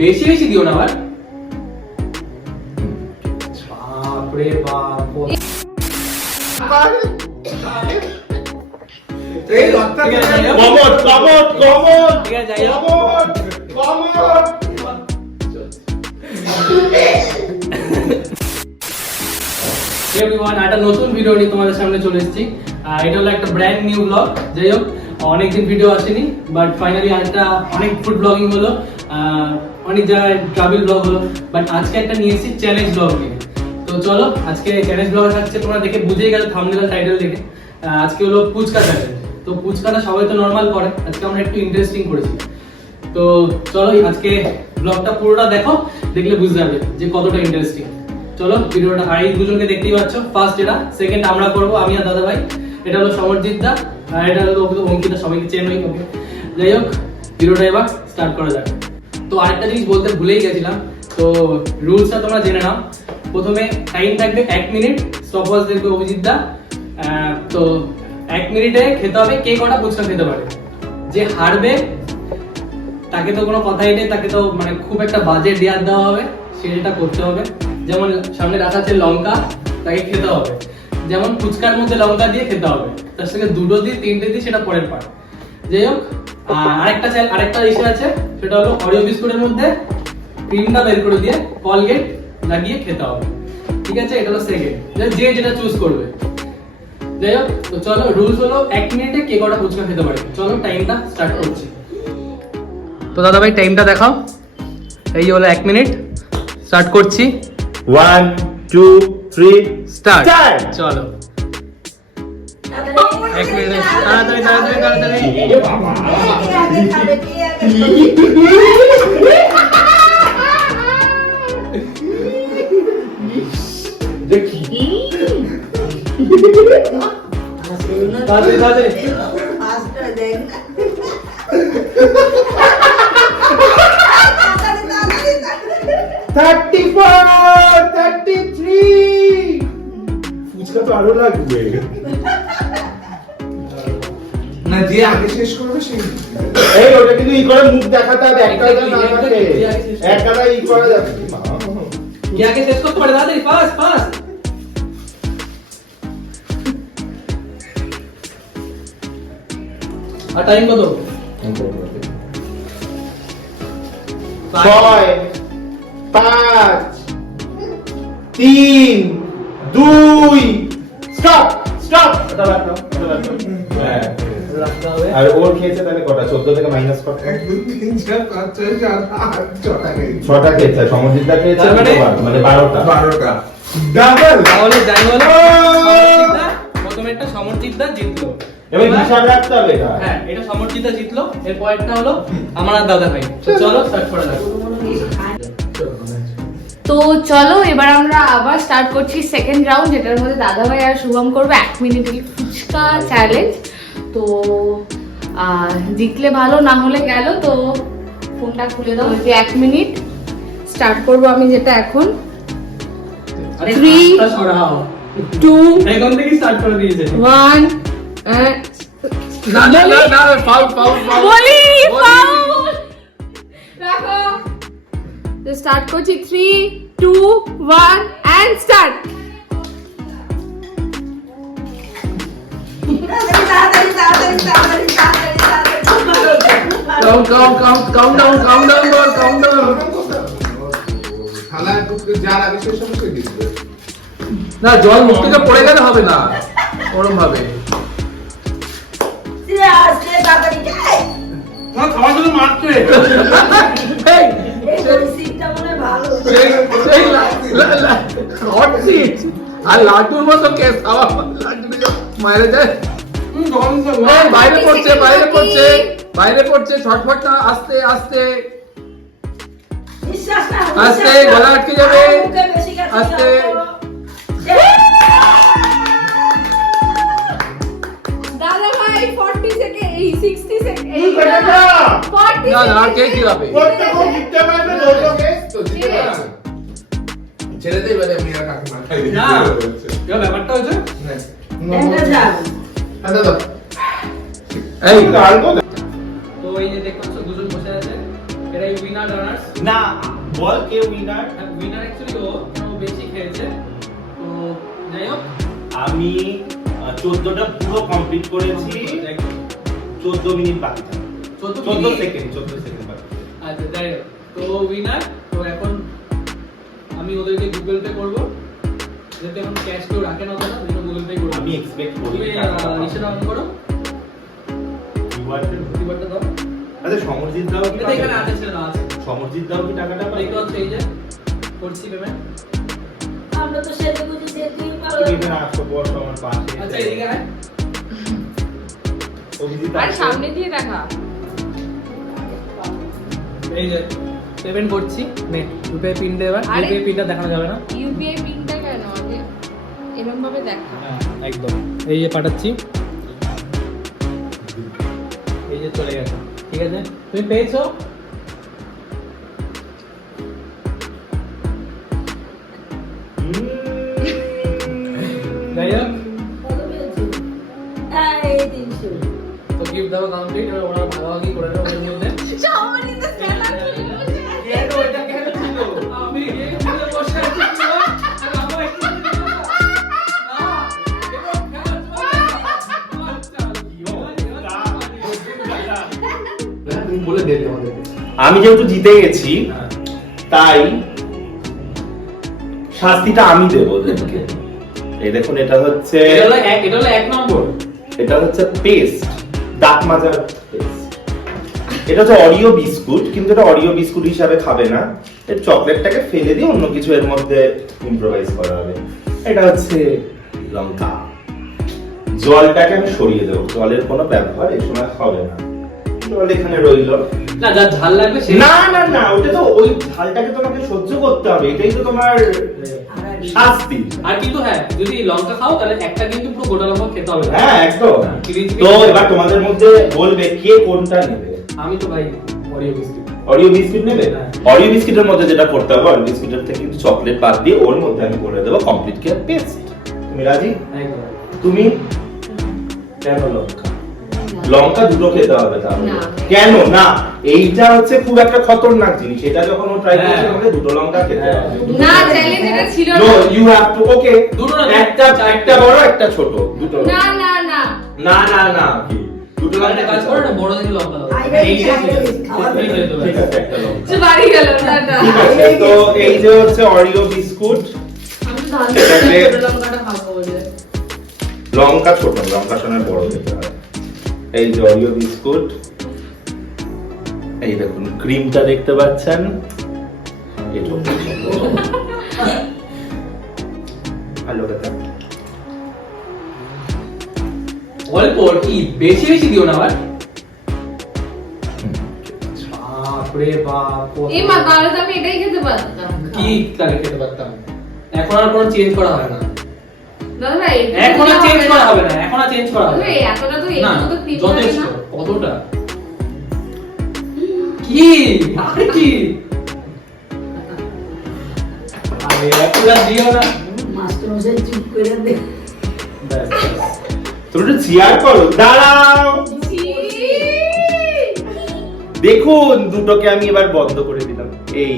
বেশি বেশি দিও না আবার। বাপরে বাপ এই এভরিওয়ান একটা নতুন ভিডিও নিয়ে তোমাদের সামনে চলে এসেছি। এটা হলো একটা ব্র্যান্ড নিউ ব্লগ যাই হোক অনেকদিন ভিডিও আসেনি বাট ফাইনালি একটা অনেক ফুড ব্লগিং হলো। অনেক জায়গায় ট্রাভেল ব্লগ হলো বাট আজকে একটা নিয়ে এসেছি চ্যালেঞ্জ ব্লগ নিয়ে। তো চলো, আজকে চ্যালেঞ্জ ব্লগ থাকছে, তোমরা দেখে বুঝেই গেলে থামনেল টাইটেল দেখে। আজকে হলো ফুচকা চ্যালেঞ্জ তো ফুচকাটা সবাই তো নর্মাল করে, আজকে আমরা একটু ইন্টারেস্টিং করেছি। তো চলো আজকে ব্লগটা পুরোটা দেখো, দেখলে বুঝতে পারবে যে কতটা ইন্টারেস্টিং চলো, ভিডিওটা আর এই দুজনকে দেখতেই পাচ্ছ। ফার্স্ট এটা সেকেন্ড আমরা করব, আমি আর দাদা ভাই। এটা হলো সমরজিৎ দা, আর এটা হলো অঙ্কিতা। সবাইকে চেন ওকে যাই হোক, ভিডিওটা এবার স্টার্ট করা যাক। তো আরেকটা জিনিস বলতে ভুলেই গেছিলাম। তো রুলসটা তোমরা জেনে নাও। প্রথমে টাইম থাকবে এক মিনিট স্টপওয়াচ দেখবে অভিজিৎ দা। তো এক মিনিটে খেতে হবে, কে কটা ফুচকা খেতে পারে? যে হারবে, তাকে তো কোনো কথাই নেই, তাকে তো মানে খুব একটা বাজে দেওয়ার দেওয়া হবে সেটা করতে হবে। যেমন সামনে রাখা আছে লঙ্কা, তাকে খেতে হবে। যেমন ফুচকার মধ্যে লঙ্কা দিয়ে খেতে হবে, তার সঙ্গে দুটো দিয়ে তিনটে দিয়ে সেটা পরের পার যাই হোক আরেকটা চাই আরেকটা ইস্যু আছে সেটা হলো অরিও বিস্কুটের মধ্যে ক্রিমটা বের করে দিয়ে কলগেট লাগিয়ে খেতে হবে। ঠিক আছে? এটা হলো সেকেন্ড যে যেটা চুজ করবে। যাই হোক তো চলো রুলস হলো এক মিনিটে কে কটা ফুচকা খেতে পারে। চলো টাইমটা স্টার্ট করছি। তো দাদা ভাই টাইমটা দেখাও। এই হলো এক মিনিট। স্টার্ট করছি। ওয়ান টু থ্রি স্টার্ট চলো। এক মিনিট তাড়াতাড়ি তাড়াতাড়ি তাড়াতাড়ি দেখি তাড়াতাড়ি তাড়াতাড়ি থার্টি ফোর থার্টি থ্রি ফুচকা তো আরও লাগবে না যে আগে শেষ করবে সেই এই ওটা কিন্তু ই করে মুখ দেখাতে হবে একটা না থাকে exactly, exactly. একটা ই করা যাবে কে? আগে শেষ করতে পারে তাড়াতাড়ি ফাস্ট ফাস্ট। আর টাইম কত? ছয় পাঁচ তিন দুই স্টপ স্টপ হ্যাঁ। রাখতে হবে। আর ওর খেয়েছে তাহলে কটা? চোদ্দ থেকে মাইনাস আট ছটা গেছে ছটা খেয়েছে। সমজিৎদা খেয়েছে মানে- দুবার, মানে বারোটা। বারোটা। ডাবল। তাহলে যাই বলো সমর্জিতদা প্রথমে একটা জিতলো। এবার হিসাব রাখতে হবে এটা। হ্যাঁ এটা সমর্জিতদা জিতলো। এর পরেরটা হলো আমার আর দাদা ভাই। তো চলো। স্টার্ট করা যাক। তো চলো এবার আমরা আবার স্টার্ট করছি সেকেন্ড রাউন্ড যেটার মধ্যে দাদাভাই আর শুভম করবে এক মিনিটের ফুচকা চ্যালেঞ্জ তো জিতলে ভালো না হলে গেল তো ফোনটা খুলে দাও। যে এক মিনিট স্টার্ট করব আমি যেটা এখন। সরাও। টু এখন থেকে স্টার্ট করে দিয়েছে ওয়ান স্টার্ট করছি। Three two one and start count count count count down count down কর কাউন্ট ডাউন থালা টুকরে যার আগে শেষ হবে সে জিতবে না জল মুখ থেকে পড়ে গেলে হবে না ওরম ভাবে আর লাড্ডুর মতো কেস খাওয়া মায়ের যায়। বাইরে পড়ছে বাইরে পড়ছে। বাইরে পড়ছে ছটফট না আস্তে আস্তে। আস্তে গলা আটকে যাবে। আস্তে। দাদা ভাই 40 সেকেন্ড এই 60 সেকেন্ড এই। না। না না কে কি হবে? প্রত্যেক ও জিততে পারবে দুটো কেস তো জিতে পারবে। ছেড়ে দেই আমি আর কাকে মাথায় দিই না কি ব্যাপারটা হচ্ছে দাদা। এই। কাল তো এই যে না বল কে উইনার উইনার অ্যাকচুয়ালি ও ও বেশি খেয়েছে। তো যাই হোক। আমি চোদ্দটা পুরো কমপ্লিট করেছি। চোদ্দ মিনিট বাকি চোদ্দ? সেকেন্ড চোদ্দ সেকেন্ড বাকি আচ্ছা যাই হোক। তো উইনার তো এখন আমি ওদেরকে গুগল পে করব। যেহেতু এখন ক্যাশ কেউ রাখে না ওরা ওই গুগল পে করব। আমি এক্সপেক্ট করি। নিচেটা অন করো। রিওয়ার্ডটা দাও। আচ্ছা সমরজিৎ দাও। এখানে আছে সেটা আছে। সমরজিৎ দাও কি টাকাটা পাই দেখতে হচ্ছে এই যে করছি পেমেন্ট আমরা তো সেটা বুঝি সেটাই ভালো তুমি এখানে আসো বস আমার পাশে আচ্ছা এদিকে আয়। অভিজিৎ আর সামনে দিয়ে দেখা। এই যে পেমেন্ট করছি। নে ইউপিআই পিন দে এবার। ইউপিআই পিনটা দেখানো যাবে না? ইউপিআই পিনটা কেন? এরকম ভাবে দেখা। হ্যাঁ একদম। এই যে পাঠাচ্ছি। এই যে চলে গেছে। ঠিক আছে? তুমি পেয়েছ? আমি যেহেতু জিতে গেছি তাই শাস্তিটা আমি দেবো ওদেরকে এই দেখুন এটা হচ্ছে এটা হলো এক এটা হলো এক নম্বর। এটা হচ্ছে পেস্ট দাঁত মাজার এটা হচ্ছে অরিও বিস্কুট কিন্তু এটা অরিও বিস্কুট হিসাবে খাবে না। এর চকলেটটাকে ফেলে দিয়ে অন্য কিছু এর মধ্যে ইম্প্রোভাইজ করা হবে। এটা হচ্ছে লঙ্কা। জলটাকে আমি সরিয়ে দেবো। জলের কোনো ব্যবহার এই সময় হবে না। জল এখানে রইল। না যা ঝাল লাগবে না না না ওটা তো ওই ঝালটাকে তোমাকে সহ্য করতে হবে এটাই তো তোমার শাস্তি। আর কিন্তু হ্যাঁ যদি লঙ্কা খাও তাহলে একটা কিন্তু পুরো গোটা লঙ্কা খেতে হবে হ্যাঁ একদম। তো এবার তোমাদের মধ্যে বলবে কে কোনটা নেবে? আমি তো ভাই অরিও বিস্কুট অরিও বিস্কুট নেবে? হ্যাঁ। অরিও বিস্কুটের মধ্যে যেটা করতে হবে অরিও বিস্কুটের থেকে কিন্তু চকলেট বাদ দিয়ে ওর মধ্যে আমি করে দেবো কমপ্লিট কেয়ার পেস্ট তুমি রাজি? তুমি? কেন লঙ্কা? লঙ্কা দুটো খেতে হবে তাহলে কেন? না এইটা হচ্ছে খুব একটা খতরনাক জিনিস। এটা যখন ও ট্রাই হ্যাঁ। করছে আমাকে দুটো লঙ্কা খেতে হ্যাঁ। হবে। না চ্যালেঞ্জ এটা ছিল no. You have to okay দুটো না, একটা একটা বড় একটা ছোট। দুটো না না না। না না না দুটো লঙ্কা কাজ করো। না বড় দেখে লঙ্কা হয়ে তো এই যে হচ্ছে অরিও বিস্কুট। আমি তো ধান লঙ্কাটা খাব বলে। লঙ্কা ছোট লঙ্কা সঙ্গে বড় হয় এই যে অরিও বিস্কুট এই দেখুন ক্রিমটা দেখতে পাচ্ছেন। ভালো কথা অল্প কি বেশি বেশি দিও না আবার। বাপরে বাপ এই মা তাহলে তো আমি এটাই খেতে পারতাম। কি তাহলে খেতে পারতাম? এখন আর কোনো চেঞ্জ করা হয় না। এখন আর চেঞ্জ করা হবে না এখন আর চেঞ্জ করা হবে না। এতটা তো না তো তৃপ্তি যথেষ্ট কতটা? কি? আর কি? আরে এতটা দিও না। মাস্টারমশাই চুপ করে দে। চিয়ার দাঁড়াও! দেখুন দুটোকে আমি এবার বন্ধ করে দিলাম। এই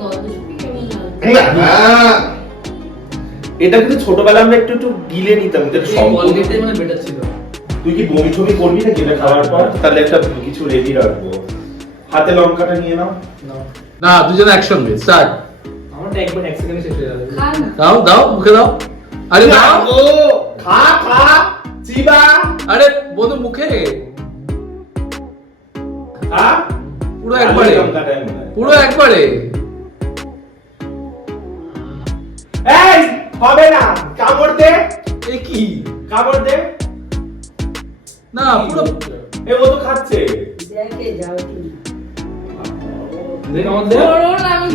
গন্ধ? এটা কিন্তু ছোটবেলা আমরা একটু একটু গিলে নিতাম এটা এই সম্পূর্ণ মানে বেটার ছিল। তুই কি বমি টমি করবি না এটা খাওয়ার পর? তাহলে একটা কিছু রেডি রাখব। হাতে লঙ্কাটা নিয়ে নাও। নাও। না দুজন একসঙ্গে স্টার্ট। আমারটা একবার এক সেকেন্ডে শেষ হয়ে যাবে। খা দাও দাও মুখে দাও। আরে দাও ও খা খা চিবা। আরে বন্ধু মুখে। খা। পুরো একবারে। পুরো একবারে। হবে না কামড় দে এ কি কামড় দে না পুরো এ ও তো খাচ্ছে দেখে যাও তুমি।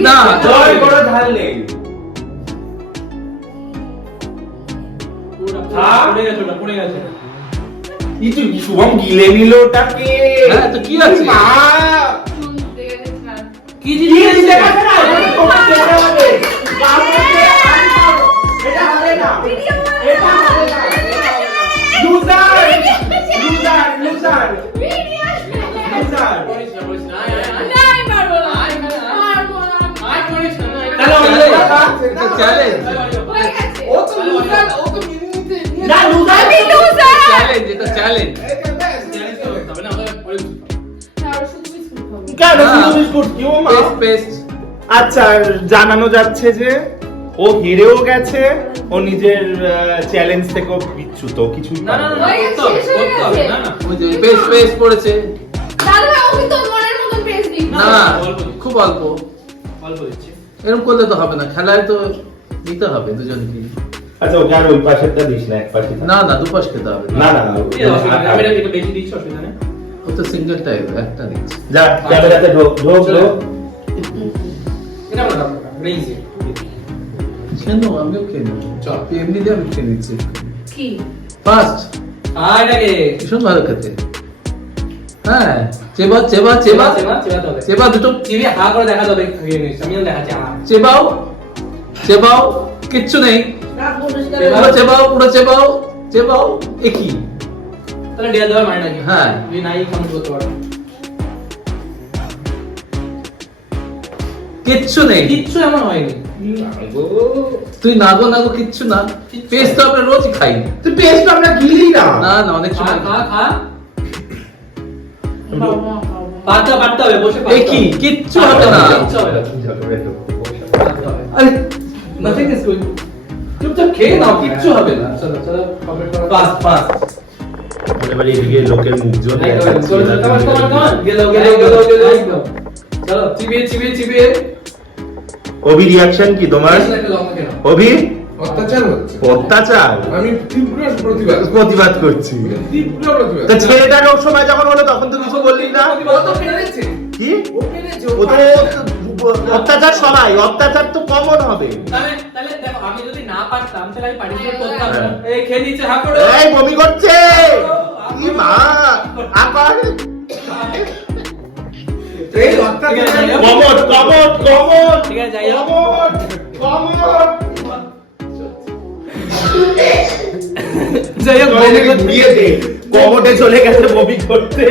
না, জয়। করে ধার নেই। পড়ে গেছে ওটা পড়ে গেছে শুভম গিলে নিল ওটাকে হ্যাঁ, তো কি আছে? মা। কি জিনিস না? তোমার। কামড় দে। এটা হবে না। এটা হবে না। চ্যালেঞ্জ ও তো loser, ও তো নিতে নিয়ে না, loser. চ্যালেঞ্জ এটা চ্যালেঞ্জ। কেন। বিস্কুট পেস্ট আচ্ছা জানানো যাচ্ছে যে ও হেরেও গেছে ও নিজের চ্যালেঞ্জ থেকেও বিচ্যুত কিছু না না না না, হয়ে করতে হবে হয়ে। না না ওই যে পেস্ট পেস্ট পড়েছে। না খুব অল্প অল্প দিচ্ছি এরকম করলে তো হবে না খেলায় তো দিতে হবে দুজনকে আচ্ছা ওকে আর ওই পাশেরটা দিস না এক পাশে না না দুপাশ খেতে হবে না না আমি এটা বেশি দিচ্ছি অসুবিধা নেই ও তো সিঙ্গেল টাইপ একটা দিচ্ছে যা ক্যামেরাতে ঢোক ঢোক ঢোক এটা আমরা দাম আমিও খেয়ে নেব। চল। তুই এমনি দিয়ে আমি খেয়ে নিচ্ছি। কি? ফার্স্ট আর ভীষণ ভালো খেতে। হ্যাঁ চেবা চেবা চেবা চেবা। চেবাতে হবে। চেবা দুটো। টিভি হা করে দেখা যাবে ইয়ে নেই আমিও দেখাচ্ছি আমার চেবাও চেবাও কিচ্ছু নেই। পুরো চেবাও পুরো চেবাও চেবাও একই। তাহলে দেয়া দেওয়ার মানে নাকি? হ্যাঁ। তুই নাই কমেন্ট করতে পারো। কিচ্ছু নেই কিচ্ছু এমন হয়নি তুই নাগো নাগো কিচ্ছু না পেস্ট তো আমরা রোজ খাই তুই পেস্ট তো আমরা গিলি না না না অনেক সময় খা খা। পাততে পাততে হবে বসে একই হবে। কিচ্ছু হবে না কিচ্ছু হবে না আরে নাথিং ইজ গোইং চুপচাপ খেয়ে নাও কিচ্ছু হবে না চলো চলো কমেন্ট করো ফাস্ট ফাস্ট এবার এদিকে লোকের মুখ গেলো গেলো গেলো গেলো চলো চিবিয়ে চিবিয়ে চিবিয়ে অভি রিয়াকশন কি তোমার? অভি? অত্যাচার হচ্ছে। অত্যাচার? আমি তীব্র প্রতিবাদ। প্রতিবাদ করছি। তীব্র প্রতিবাদ। তা ছেলেটার ওর সময় যখন হলো তখন তো কিছু বললি না? কি? ও তো অত্যাচার সবাই অত্যাচার তো কমন হবে। তাহলে তাহলে দেখো আমি যদি না পারতাম তাহলে আমি পার্টিসিপেট করতাম হ্যাঁ। এই খেয়ে দিচ্ছে হা এই বমি করছে! কি মা? ঠিক আছে, যাই যাই হোক বমি করতে- দিয়ে দে। কমোটে চলে গেছে বমি করতে।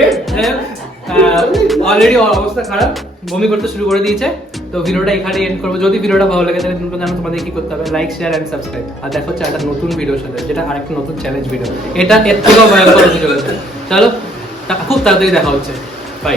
অলরেডি অবস্থা খারাপ। বমি করতে শুরু করে দিয়েছে। তো ভিডিওটা এখানে এন্ড করব। যদি ভিডিওটা ভালো লাগে তাহলে তুমি জানো তোমাদের কি করতে হবে? লাইক শেয়ার এন্ড সাবস্ক্রাইব আর দেখো হচ্ছে একটা নতুন ভিডিওর সাথে যেটা আরেকটা নতুন চ্যালেঞ্জ ভিডিও এটা এর থেকেও ভয়ঙ্কর চলো খুব তাড়াতাড়ি দেখা হচ্ছে। বাই